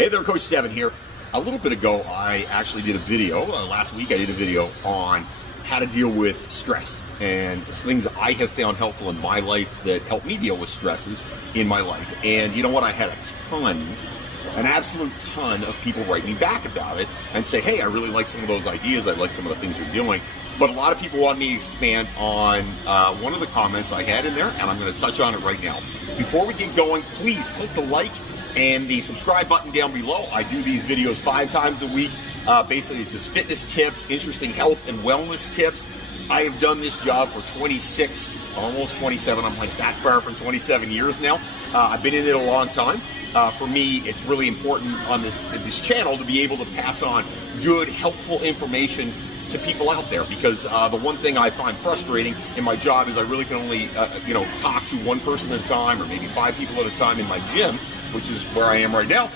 Hey there, Coach Devin here. A little bit ago, I actually did a video, last week I did a video on how to deal with stress and things I have found helpful in my life that help me deal with stresses in my life. And you know what? I had an absolute ton of people write me back about it and say, hey, I really like some of those ideas. I like some of the things you're doing. But a lot of people want me to expand on one of the comments I had in there, and I'm going to touch on it right now. Before we get going, please click the like and the subscribe button down below. I do these videos 5 times a week. Basically, it's just fitness tips, interesting health and wellness tips. I have done this job for 26, almost 27. I'm like that far from 27 years now. I've been in it a long time. For me, it's really important on this channel to be able to pass on good, helpful information to people out there, because the one thing I find frustrating in my job is I really can only talk to one person at a time, or maybe 5 people at a time in my gym, which is where I am right now.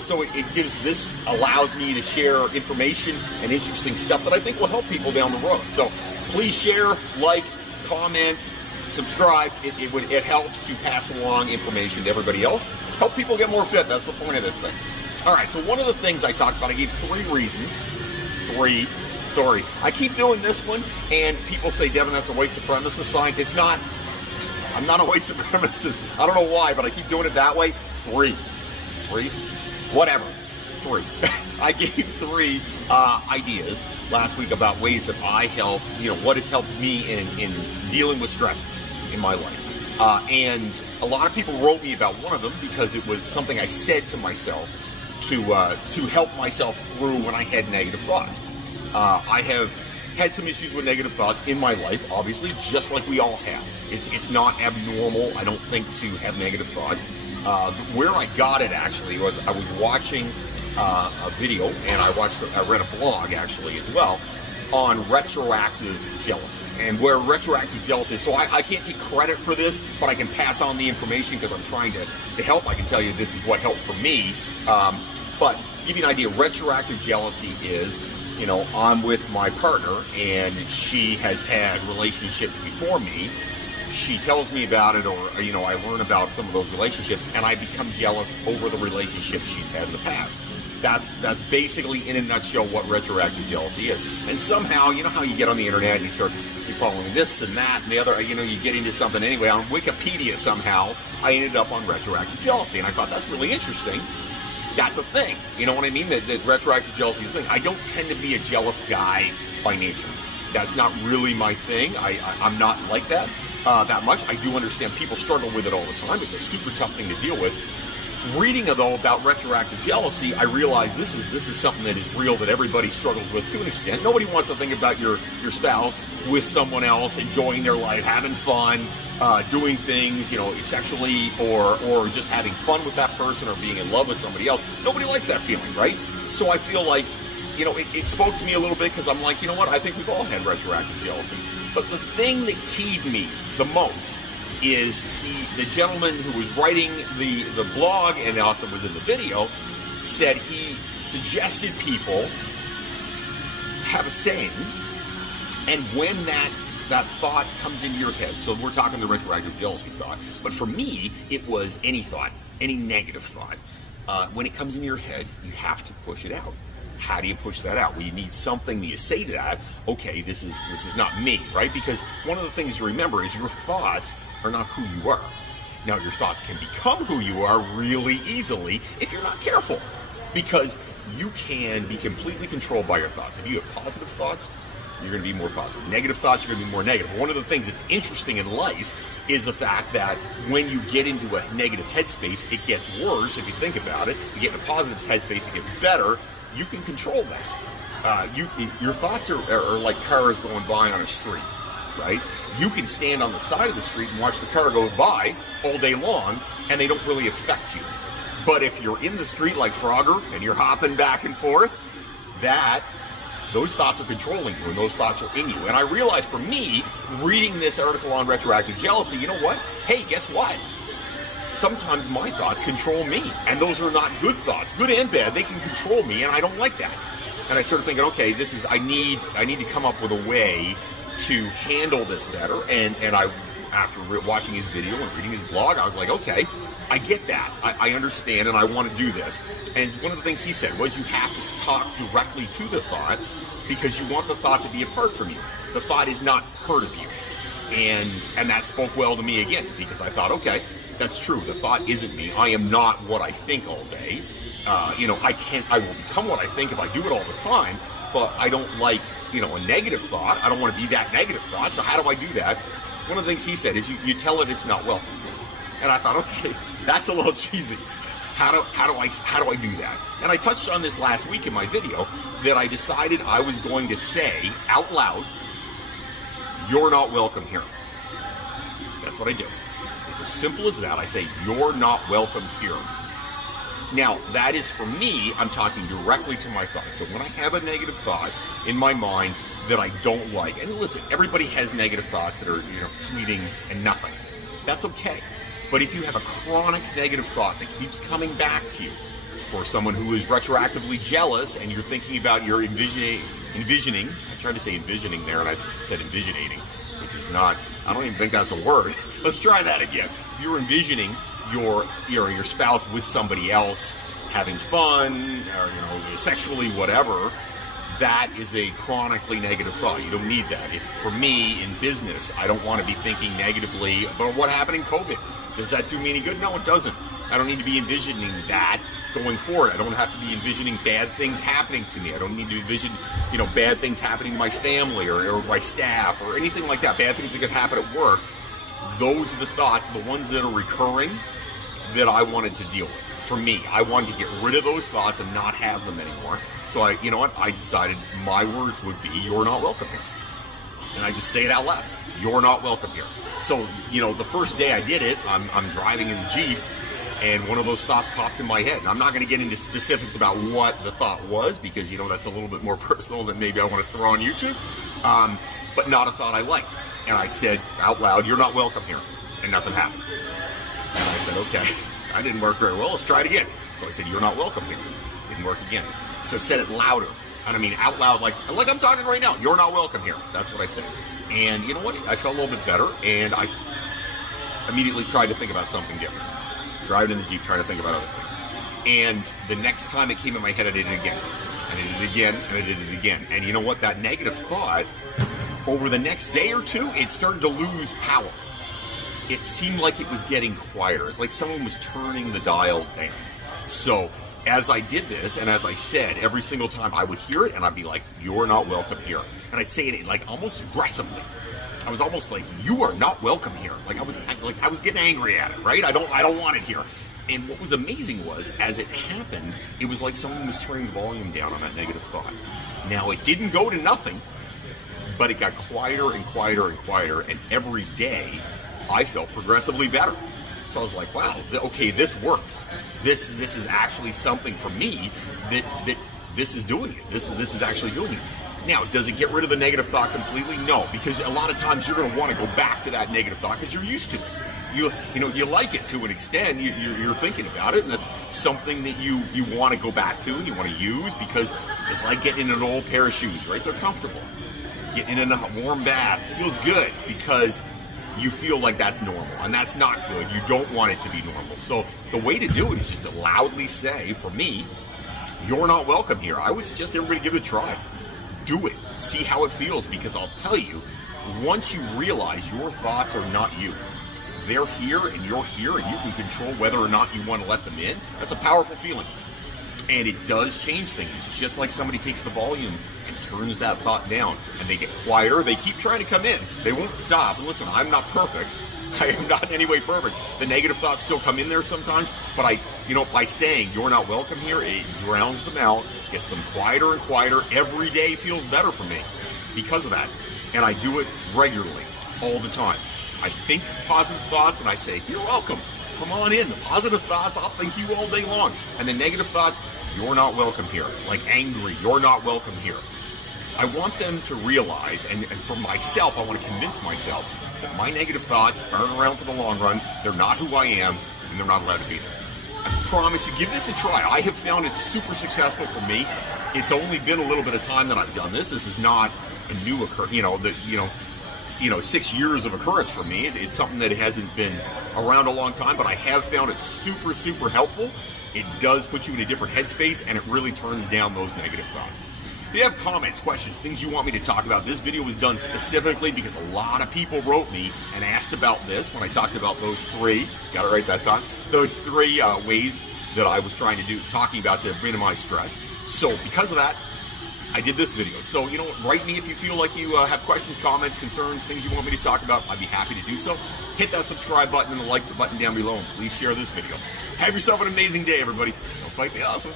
So this allows me to share information and interesting stuff that I think will help people down the road. So please share, like, comment, subscribe. It helps to pass along information to everybody else. Help people get more fit. That's the point of this thing. All right, so one of the things I talked about, I gave 3 reasons. Sorry. I keep doing this one, and people say, Devin, that's a white supremacist sign. It's not. I'm not a white supremacist. I don't know why, but I keep doing it that way. 3. Whatever. 3. I gave 3 ideas last week about ways that I help, what has helped me in dealing with stresses in my life. And a lot of people wrote me about one of them because it was something I said to myself to help myself through when I had negative thoughts. I have had some issues with negative thoughts in my life, obviously, just like we all have. It's not abnormal, I don't think, to have negative thoughts. Where I got it, actually, was I was watching a video, and I read a blog, actually, as well, on retroactive jealousy, and where retroactive jealousy is. So I can't take credit for this, but I can pass on the information because I'm trying to help. I can tell you this is what helped for me. But to give you an idea, retroactive jealousy is, I'm with my partner, and she has had relationships before me. She tells me about it, or I learn about some of those relationships, and I become jealous over the relationships she's had in the past. That's basically, in a nutshell, what retroactive jealousy is. And somehow, you know how you get on the internet and you're following this and that and the other, you get into something anyway. On Wikipedia, somehow, I ended up on retroactive jealousy, and I thought, that's really interesting. That's a thing. You know what I mean? That retroactive jealousy is a thing. I don't tend to be a jealous guy by nature. That's not really my thing. I'm not like that much. I do understand people struggle with it all the time. It's a super tough thing to deal with. Reading, though, about retroactive jealousy, I realized this is something that is real, that everybody struggles with to an extent. Nobody wants to think about your spouse with someone else, enjoying their life, having fun, doing things, sexually, or just having fun with that person, or being in love with somebody else. Nobody likes that feeling, right? So I feel like, it spoke to me a little bit, because I'm like, you know what, I think we've all had retroactive jealousy. But the thing that keyed me the most is the gentleman who was writing the blog and also was in the video, said he suggested people have a saying, and when that thought comes into your head, so we're talking the retroactive jealousy thought, but for me, it was any thought, any negative thought. When it comes into your head, you have to push it out. How do you push that out? Well, you need something that you say to that, okay, this is not me, right? Because one of the things to remember is your thoughts are not who you are. Now, your thoughts can become who you are really easily if you're not careful, because you can be completely controlled by your thoughts. If you have positive thoughts, you're going to be more positive. Negative thoughts, you're going to be more negative. One of the things that's interesting in life is the fact that when you get into a negative headspace, it gets worse if you think about it. If you get in a positive headspace, it gets better. You can control that. Your thoughts are like cars going by on a street, right? You can stand on the side of the street and watch the car go by all day long, and they don't really affect you. But if you're in the street like Frogger and you're hopping back and forth, those thoughts are controlling you, and those thoughts are in you. And I realized, for me, reading this article on retroactive jealousy, you know what? Hey, guess what? Sometimes my thoughts control me, and those are not good thoughts, good and bad. They can control me, and I don't like that. And I started thinking, okay, I need to come up with a way to handle this better. And I after watching his video and reading his blog. I was like, okay, I get that. I understand, and I want to do this. And one of the things he said was you have to talk directly to the thought because you want the thought to be apart from you. The thought is not part of you. And that spoke well to me again, because I thought, okay, that's true. The thought isn't me. I am not what I think all day. I will become what I think if I do it all the time, but I don't like, a negative thought. I don't want to be that negative thought. So how do I do that? One of the things he said is you tell it it's not welcome. And I thought, okay, that's a little cheesy. How do I do that? And I touched on this last week in my video that I decided I was going to say out loud, "You're not welcome here." That's what I do. It's as simple as that. I say, "You're not welcome here." Now, that is for me, I'm talking directly to my thoughts. So when I have a negative thought in my mind that I don't like, and listen, everybody has negative thoughts that are, fleeting and nothing. That's okay. But if you have a chronic negative thought that keeps coming back to you, for someone who is retroactively jealous and you're thinking about your envisioning, I tried to say envisioning there and I said envisionating, which is not, I don't even think that's a word. Let's try that again. If you're envisioning your spouse with somebody else having fun or sexually, whatever, that is a chronically negative thought. You don't need that. For me, in business, I don't want to be thinking negatively about what happened in COVID. Does that do me any good? No, it doesn't. I don't need to be envisioning that going forward. I don't have to be envisioning bad things happening to me. I don't need to envision, bad things happening to my family or my staff or anything like that. Bad things that could happen at work. Those are the thoughts, the ones that are recurring, that I wanted to deal with. For me, I wanted to get rid of those thoughts and not have them anymore. So I decided my words would be, "You're not welcome here." And I just say it out loud. "You're not welcome here." So, the first day I did it, I'm driving in the Jeep, and one of those thoughts popped in my head. And I'm not going to get into specifics about what the thought was, because, that's a little bit more personal than maybe I want to throw on YouTube. But not a thought I liked. And I said out loud, "You're not welcome here." And nothing happened. And I said, okay, I didn't work very well. Let's try it again. So I said, "You're not welcome here." Didn't work again. So I said it louder. And I mean out loud, like I'm talking right now. "You're not welcome here." That's what I said. And you know what? I felt a little bit better, and I immediately tried to think about something different. Driving in the Jeep, trying to think about other things. And the next time it came in my head, I did it again. I did it again, and I did it again. And you know what? That negative thought, over the next day or two, it started to lose power. It seemed like it was getting quieter. It's like someone was turning the dial down. So as I did this, and as I said, every single time I would hear it, and I'd be like, "You're not welcome here." And I'd say it like almost aggressively. I was almost like, "You are not welcome here." I was getting angry at it, right? I don't want it here. And what was amazing was, as it happened, it was like someone was turning the volume down on that negative thought. Now, it didn't go to nothing, but it got quieter and quieter and quieter, and every day I felt progressively better. So I was like, wow, okay, this works. This is actually something for me that this is doing it. This is actually doing it. Now, does it get rid of the negative thought completely? No, because a lot of times you're going to want to go back to that negative thought because you're used to it. You like it to an extent. You're thinking about it, and that's something that you want to go back to and you want to use, because it's like getting in an old pair of shoes, right? They're comfortable. Getting in a warm bath feels good because you feel like that's normal, and that's not good. You don't want it to be normal. So the way to do it is just to loudly say, for me, "You're not welcome here." I would suggest everybody give it a try. Do it. See how it feels, because I'll tell you, once you realize your thoughts are not you, they're here and you're here, and you can control whether or not you want to let them in, that's a powerful feeling. And it does change things. It's just like somebody takes the volume and turns that thought down, and they get quieter. They keep trying to come in. They won't stop. And listen, I'm not perfect. I am not in any way perfect. The negative thoughts still come in there sometimes, but by saying "you're not welcome here," it drowns them out, gets them quieter and quieter. Every day feels better for me because of that. And I do it regularly, all the time. I think positive thoughts, and I say, "You're welcome. Come on in." The positive thoughts, I'll think you all day long. And the negative thoughts, "You're not welcome here." Like angry, "You're not welcome here." I want them to realize, and for myself, I want to convince myself that my negative thoughts aren't around for the long run. They're not who I am, and they're not allowed to be there. I promise you, give this a try. I have found it super successful for me. It's only been a little bit of time that I've done this. This is not a new occurrence. 6 years of occurrence for me. It's something that hasn't been around a long time, but I have found it super, super helpful. It does put you in a different headspace, and it really turns down those negative thoughts. If you have comments, questions, things you want me to talk about, this video was done specifically because a lot of people wrote me and asked about this when I talked about those three, got it right that time, those three ways that I was talking about to minimize stress. So because of that, I did this video. So, write me if you feel like you have questions, comments, concerns, things you want me to talk about. I'd be happy to do so. Hit that subscribe button and the like button down below, and please share this video. Have yourself an amazing day, everybody. Don't fight the awesome.